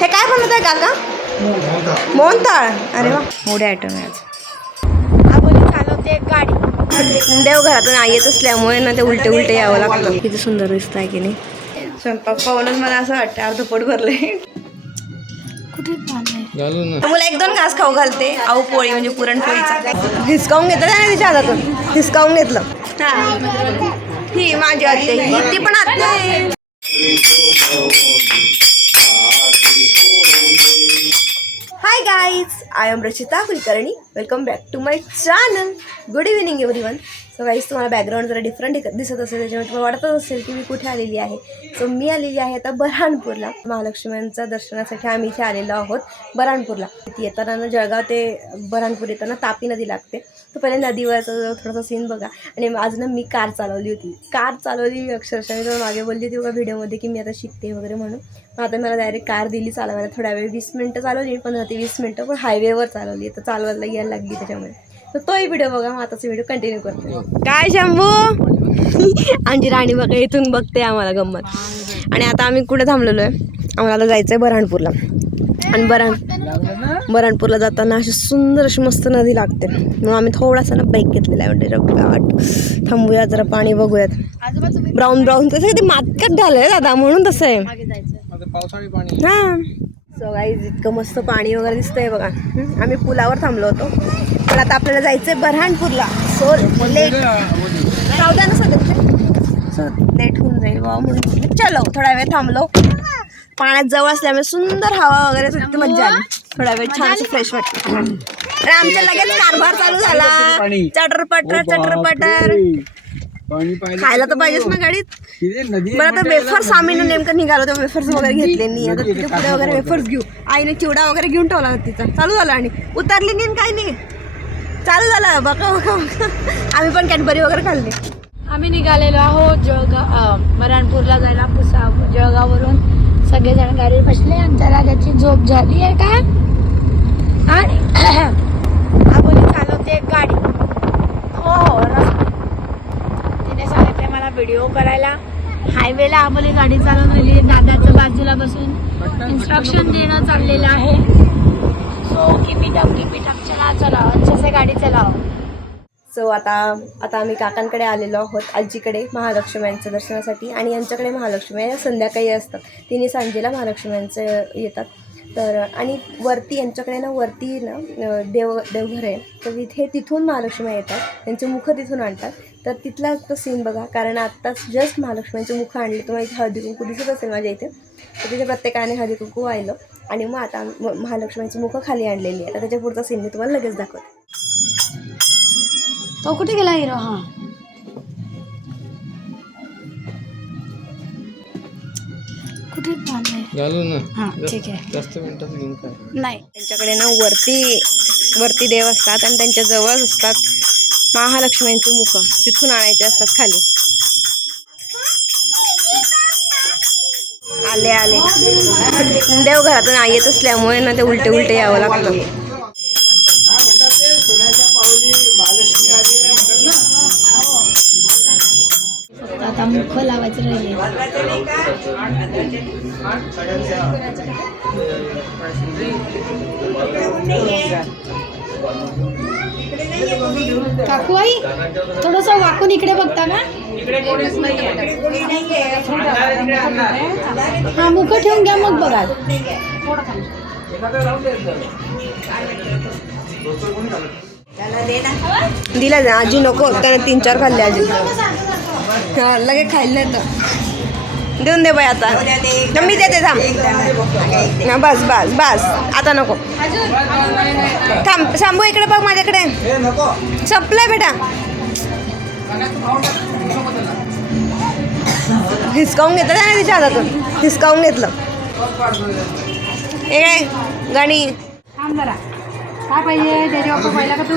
हे काय बनवत आहे काका? मोहनताळ अरे वा. मोठे आयटम आहे आज. आपण चालवते गाडी. देवघरातून आई येत असल्यामुळे ना ते उलटे उलटे यावं लागतं. किती सुंदर दिसत आहे की नाही? स्वयंपाक पाहूनच मला असं वाटतं अर्ध पोट ना. मला एक दोन घास खाऊ घालते. आऊ पोळी म्हणजे पुरणपोळीचा. हिसकावून घेतलं त्याने तिच्या हातातून हिसकावून घेतलं. हा. ही माझी आत्या ही ती पण आहे. Hi guys I am Rachita Kulkarni welcome back to my channel good evening everyone so guys तुम्हाला बॅकग्राऊंड जरा डिफरंट दिसत असेल त्याच्यामुळे तुम्हाला वाटतच असेल की मी कुठे आलेली आहे. सो मी आलेली आहे आता बऱ्हाणपूरला. महालक्ष्म्यांच्या दर्शनासाठी आम्ही इथे आलेलो आहोत बऱ्हाणपूरला. येताना जळगाव ते बऱ्हाणपूर येताना तापी नदी लागते. तर पहिले नदीवरचा थोडासा सीन बघा. आणि आज ना मी कार चालवली होती. कार चालवली अक्षरशः. मी मागे बोलली होती बघा व्हिडिओमध्ये की मी आता शिकते वगैरे म्हणून. मग आता मला डायरेक्ट कार दिली चालवायला. थोड्या वेळ वीस मिनटं चालवली पंधरा ते वीस मिनटं. पण हायवेवर चालवली. तर चालवायला यायला लागली त्याच्यामुळे. तर तोही व्हिडिओ बघा मग आताचा व्हिडिओ कंटिन्यू करते. काय शंभू? आमची राणी बघा इथून बघते आम्हाला गंमत. आणि आता आम्ही कुठे थांबलेलो आहे? आम्हाला आता जायचं आहे बऱ्हाणपूरला आणि बऱ्हाण बऱ्हाणपूरला जाताना अशी सुंदर अशी मस्त नदी लागते. म्हणून आम्ही थोडासा ना ब्रेक घेतलेला आहे. म्हणजे थांबूया जरा पाणी बघूयात. ब्राऊन ब्राऊन तसं ते मातकट झालंय दादा म्हणून तसं आहे. आता पावसाळी पाणी. हा. सो गाईज इतकं मस्त पाणी वगैरे दिसतंय बघा. आम्ही पुलावर थांबलो होतो. पण आता आपल्याला जायचंय बऱ्हाणपूरला सो लेट. राहू द्या ना सध्या सो लेट होऊन जाईल वा म्हणून चलो थोडा वेळ थांबलो. पाण्यात जवळ असल्यामुळे सुंदर हवा वगैरे सुटते मज्जा आली. थोडा वेळ छान फ्रेश वाटतं. अरे आमच्या लगेच कारभार चालू झाला. चटर पटर चटर पटर खायला तर पाहिजेच ना गाडीत. बरं आता वेफर्स आम्ही नेमकं निघालो तर वेफर्स वगैरे घेतले नाही. आता तिथे पुढे वगैरे वेफर्स घेऊ. आईने चिवडा वगैरे घेऊन ठेवला तिचा. चालू झाला आणि उतरली नाही काही नाही. चालू झालं. बघा बघा आम्ही पण कॅडबरी वगैरे खाल्ली. आम्ही निघालेलो आहोत जळगाव बऱ्हाणपूरला जायला पुसा जळगाववरून. सगळेजण गाडी बसले आमच्या राजाची झोप झाली आहे का? आणि आपण चालवते गाडी. हो हो. तिने सांगितले मला व्हिडिओ करायला. हायवेला आबोली गाडी चालवलेली दादाच्या बाजूला बसून इन्स्ट्रक्शन देणं चाललेलं आहे. सो किपी टप किपी टप चला चला अच्छे से गाडी चलाओ सो आता आता आम्ही काकांकडे आलेलो आहोत आजीकडे महालक्ष्म्यांच्या दर्शनासाठी. आणि यांच्याकडे महालक्ष्मी संध्याकाळी असतात. तिन्ही सांजेला महालक्ष्म्यांचं येतात. तर आणि वरती यांच्याकडे ना वरती ना देव देवघर आहे. तर तिथे तिथून महालक्ष्मी येतात. त्यांचे मुख तिथून आणतात. तर तिथला तो सीन बघा. कारण आत्ताच जस्ट महालक्ष्म्यांचे मुख आणले. तुम्हाला इथे हळदी कुंकू दिसत असेल माझ्या इथे. तर तिथे प्रत्येकाने हळदी कुंकू वाहिलं. आणि मग आता म- महालक्ष्म्यांची मुखं खाली आणलेली आहे. तर त्याच्या पुढचा सीन मी तुम्हाला लगेच दाखवते. तो कुठे गेला हिरो? हा. कुठे ना. हा ठीक आहे. जास्त नाही. त्यांच्याकडे ना वरती वरती देव असतात आणि त्यांच्या जवळ असतात. महालक्ष्म्यांची मुख तिथून आणायचे असतात खाली. आले आले. देवघरातून येत असल्यामुळे ना ते उलटे उलटे यावं लागतं. आता मुख लावायचं राहिले काकू आई थोडस वाकून इकडे बघता का हा मुख ठेवून घ्या मग बघा. दिला जा आजी नको त्याने तीन चार खाल्ले आजी. लगे खायला नाही तर देऊन दे बाई आता. ना मी देते थांब. ना बस बस बस. आता नको. थांब शांबू इकडे बघ माझ्याकडे. संपलंय बेटा. हिसकावून घेतलं त्याने तिच्या हातातून. हिसकावून घेतलं. ए गाणी. थांब जरा. काय पाहिजे? त्याच्या बाप्पा पाहिला का तू?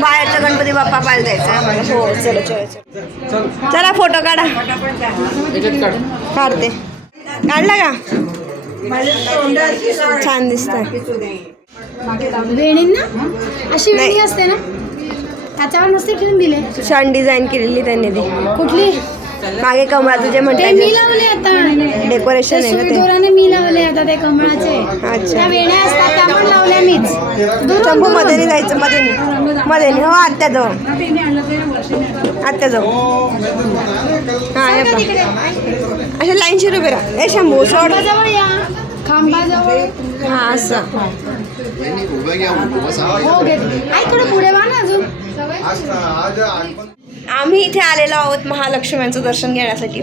बाहेरचा गणपती बाप्पा पाहायला जायचं. हो चला चला फोटो काढा. काढते. काढला का? छान दिसत वेणींना? अशी वेणी. असते ना? त्याच्यावर नसते ठेवून दिले. छान डिझाईन केलेली त्यांनी ती. कुठली? मागे कमळाचं जे ते मी लावले आता. डेकोरेशन आहे ते मी लावले आता ते कमळाचे. अच्छा. वेण्या असतात त्या पण लावल्या मीच. दुरून. मध्ये नाही जायचं मध्ये नाही मध्ये नाही हो आत्या जाऊ. आत्या जाऊ. हा. अशा लाईनशी राहा. ए शंभू सोड. खांबाजवळ हा असं. हो घेत आई थोडं पुढे वा ना अजून. आम्ही इथे आलेलो आहोत महालक्ष्म्यांचं दर्शन घेण्यासाठी.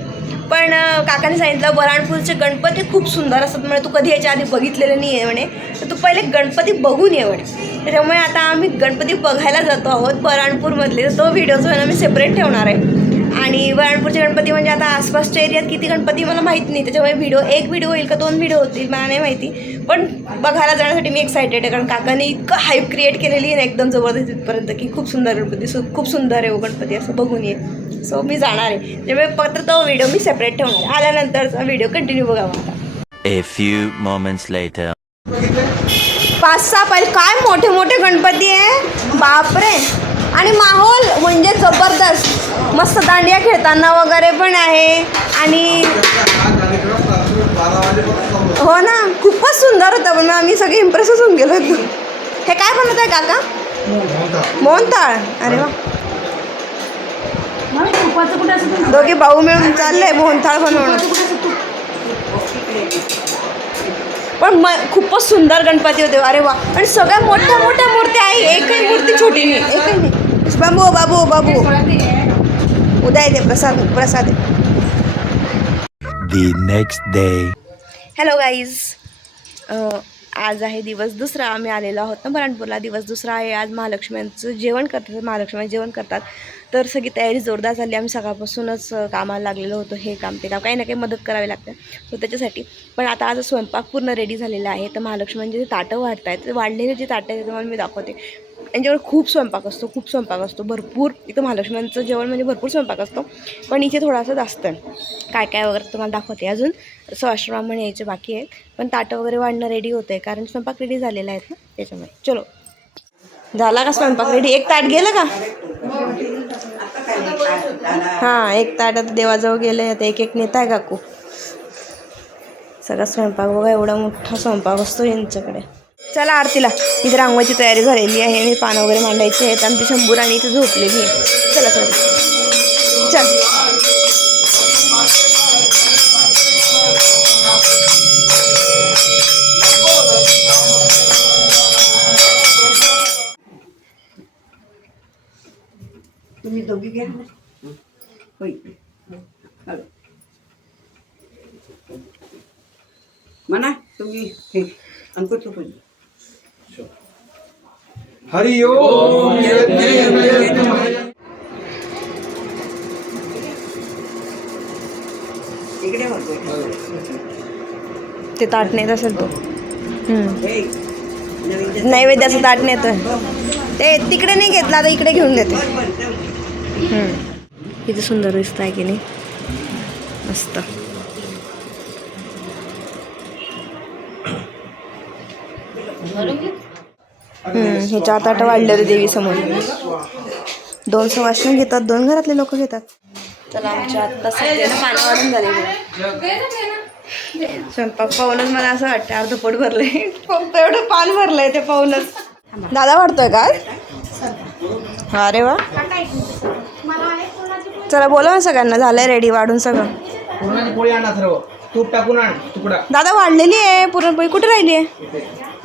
पण काकाने सांगितलं बऱ्हाणपूरचे गणपती खूप सुंदर असतात. म्हणजे तू कधी याच्या आधी बघितलेलं नाही आहे म्हणे. तर तू पहिले गणपती बघून ये म्हणे. त्याच्यामुळे आता आम्ही गणपती बघायला जातो आहोत बऱ्हाणपूरमधले तो व्हिडिओ जो आहे ना मी सेपरेट ठेवणार आहे. आणि बऱ्हाणपूरचे गणपती म्हणजे आता आसपासच्या एरियात किती गणपती मला माहीत नाही. त्याच्यामुळे व्हिडिओ एक व्हिडिओ होईल का दोन व्हिडिओ होतील मला नाही माहिती. पण बघायला जाण्यासाठी मी एक्सायटेड आहे. कारण काकाने इतकं हाईप क्रिएट केलेली आहे ना एकदम जबरदस्त इथपर्यंत की खूप सुंदर गणपती सु खूप सुंदर आहे हो गणपती. असं बघून ये. सो मी जाणार आहे. त्यामुळे फक्त तो व्हिडिओ मी सेपरेट ठेवणार आहे. आल्यानंतरचा व्हिडिओ कंटिन्यू बघावा A few moments later. पाच सहा पहिले काय मोठे मोठे गणपती आहे. बापरे. आणि माहोल म्हणजे जबरदस्त. मस्त दांडिया खेळताना वगैरे पण आहे. आणि हो ना खूपच सुंदर होतं पण आम्ही सगळे इम्प्रेसच होऊन गेलो होतो. हे काय बनवत आहे काका? मोहनताळ अरे वा. दोघे भाऊ मिळून चाललंय मोहनताळ बनवणं. पण म खूपच सुंदर गणपती होते. अरे वा. आणि सगळ्या मोठ्या मोठ्या मूर्त्या आहे. एकही मूर्ती छोटी नाही. एकही नाही. बाबू बाबू बाबू. उद्या येते प्रसाद प्रसाद. The next day. Hello guys आज आहे दिवस दुसरा. आम्ही आलेलो आहोत ना बरणपूरला दिवस दुसरा आहे. आज महालक्ष्म्यांचं जेवण करतात. महालक्ष्मी जेवण करतात. तर सगळी तयारी जोरदार झाली. आम्ही सकाळपासूनच कामाला लागलेलो होतो. हे काम ते काम. काही ना काही मदत करावी लागते. सो त्याच्यासाठी. पण आता आज स्वयंपाक पूर्ण रेडी झालेला आहे. तर महालक्ष्म्यांचे जे ताटं वाढत आहेत ते वाढलेले जे ताटं आहेत ते तुम्हाला मी दाखवते. यांच्याकडे खूप स्वयंपाक असतो खूप स्वयंपाक असतो. भरपूर इथं महालक्ष्म्यांचं जेवण म्हणजे भरपूर स्वयंपाक असतो. पण इथे थोडासा जास्त. आहे काय काय वगैरे तुम्हाला दाखवते. अजून सहस्रब्राह्मण यायचे बाकी आहेत. पण ताटं वगैरे वाढणं रेडी होतं आहे कारण स्वयंपाक रेडी झालेला आहेत ना त्याच्यामुळे. चलो. झाला का स्वयंपाक रेडी एक ताट गेलं का? हां एक ताट आता देवाजवळ गेलं आता एक एक नेता आहे काकू. सगळा स्वयंपाक बघा एवढा मोठा स्वयंपाक असतो यांच्याकडे. चला आरतीला. इथे रांगोळीची तयारी झालेली आहे आणि पानं वगैरे मांडायची आहेत. आमची शंभूर आणि इथे झोपलेली आहे. चला चला. चल. तुम्ही दोघी घ्या होय. म्हणा तुम्ही हे अंकुश पण. हरि ओम ते ताट नेत असेल तो. हे नैवेद्याचं ताट नेतोय. ते तिकडे नाही घेतलं आता इकडे घेऊन देते. किती सुंदर दिसत आहे की नाही? मस्त. हम्म, हे चार ताटं वाढले होते देवी समोर दोन सवाशण घेतात दोन घरातले लोक घेतात. आमच्या आत्ता वाढून झालेली स्वयंपाक पाहूनच मला असं वाटतं अर्ध पोट भरलंय. फक्त एवढं पान भरलंय ते पाहूनच. दादा वाढतोय का? अरे वा. चला बोला ना सगळ्यांना झालंय रेडी वाढून सगळं. तूप टाकून दादा वाढलेली आहे पुरणपोळी कुठे राहिली आहे?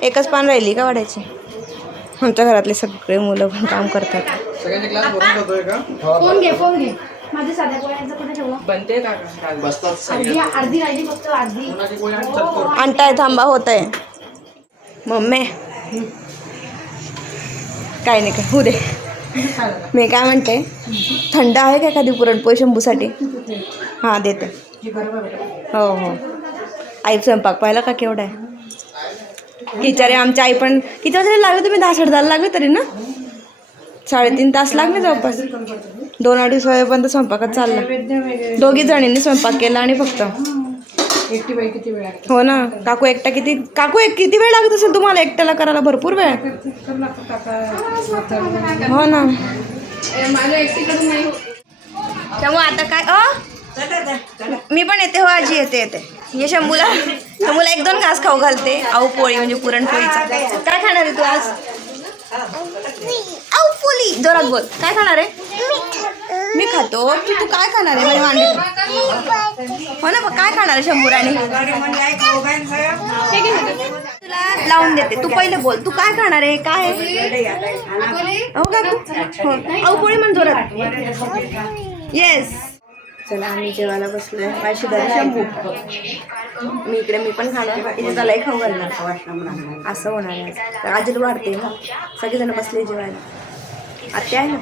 एकच पान राहिली का वाढायची? आमच्या घरातले सगळे मुलं पण काम करतात. फोन घे फोन घे. माझ्या साध्या पोळ्यांचं कुठे ठेवलं? बनते का? अर्धी अर्धी राहिली फक्त अर्धी. पूर्णाची पोळी आण चल आणताय थांबा होत आहे मम्मी. काय नाही काय होऊ दे. मी काय म्हणते थंड आहे का एखादी पुरणपोळी शंभूसाठी? हां देते. हो हो. आई स्वयंपाक पाहिला का? केवढा आहे? बिचारे आमच्या आई पण किती वाजता लागले तुम्ही? दहा साडे दहाला लागले तरी ना? साडेतीन तास लागले जवळपास. दोन अडीच वाजेपर्यंत स्वयंपाकात चालला. दोघी जणींनी स्वयंपाक केला आणि फक्त. हो ना. काकू एकटा किती काकू एक किती वेळ लागत असेल तुम्हाला एकट्याला करायला? भरपूर वेळ. हो ना. त्यामुळे आता काय अ? मी पण येते हो आजी येते येते. ये शंभूला. शंभूला एक दोन घास खाऊ घालते. आऊ पोळी म्हणजे पुरणपोळीचा काय खाणार आहे तू आज? आऊ पोळी. जोरात बोल. काय खाणार आहे? मी खातो. तू तू काय खाणार आहे? माझ्या मांडीत हो ना मग काय खाणार आहे शंभूराणी? तुला लावून देते. तू पहिले बोल. तू काय खाणार आहे? काय? हो काकू हो. आऊ पोळी म्हण जोरात. येस चला आम्ही जेवायला बसलोय. माझी शंभू. मी इकडे मी पण खाणार इथे त्यालाही खाऊ घालणार असं होणार आहे. आज. आजीला वाढते ना. सगळेजण बसले जेवायला. आत्या आहे ना?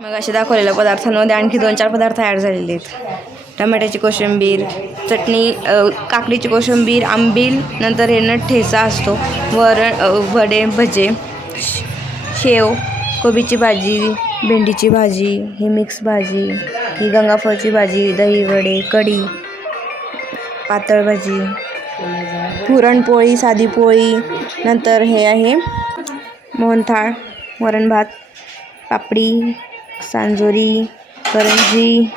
मग असे दाखवलेल्या पदार्थांमध्ये आणखी दोन चार पदार्थ ॲड झालेले आहेत. टमाट्याची कोशिंबीर चटणी काकडीची कोशिंबीर आंबील नंतर हे नट ठेचा असतो. वरण वडे भजे शेव कोबीची भाजी भेंडीची भाजी ही मिक्स भाजी ही गंगाफळची भाजी दही वडे कढी पातळ भाजी पुरणपोळी साधी पोळी नंतर हे आहे मोहनथाळ वरण भात पापडी सांजोरी करंजी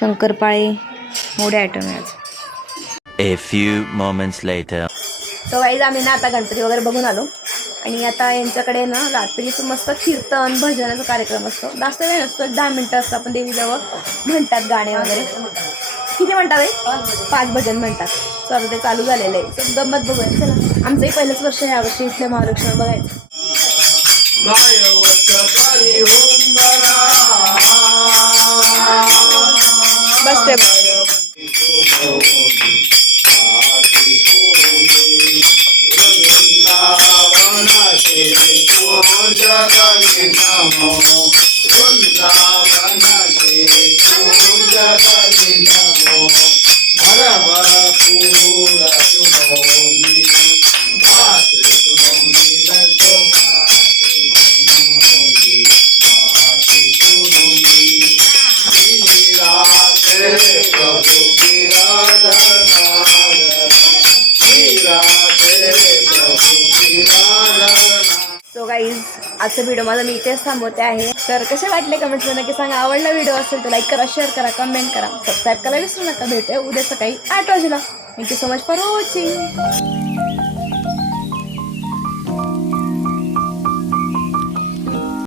शंकरपाळे मोठे आयटम आहे आज A few moments later. तर वाईज आम्ही ना आता गणपती वगैरे बघून आलो आणि आता यांच्याकडे ना रात्रीचं मस्त कीर्तन भजनाचा कार्यक्रम असतो. जास्त वेळ नसतो एक दहा मिनटं असतं आपण देवीजवळ. म्हणतात गाणे वगैरे. किती म्हणतात आहे पाच भजन म्हणतात. तर ते चालू झालेलं आहे. तर गंमत बघूया. चला आमचंही पहिलंच वर्ष ह्या वर्षी इथल्या महालक्ष्मी बघायचं. बसते सो गाईज आजचा व्हिडिओ माझा मी इथेच थांबवते आहे. तर कसे वाटले कमेंट्समध्ये नक्की सांगा. आवडला व्हिडिओ असेल तर लाईक करा शेअर करा कमेंट करा. सबस्क्राईब करायला विसरू नका. भेटूया उद्या सकाळी आठ वाजेला. Thank you so much for watching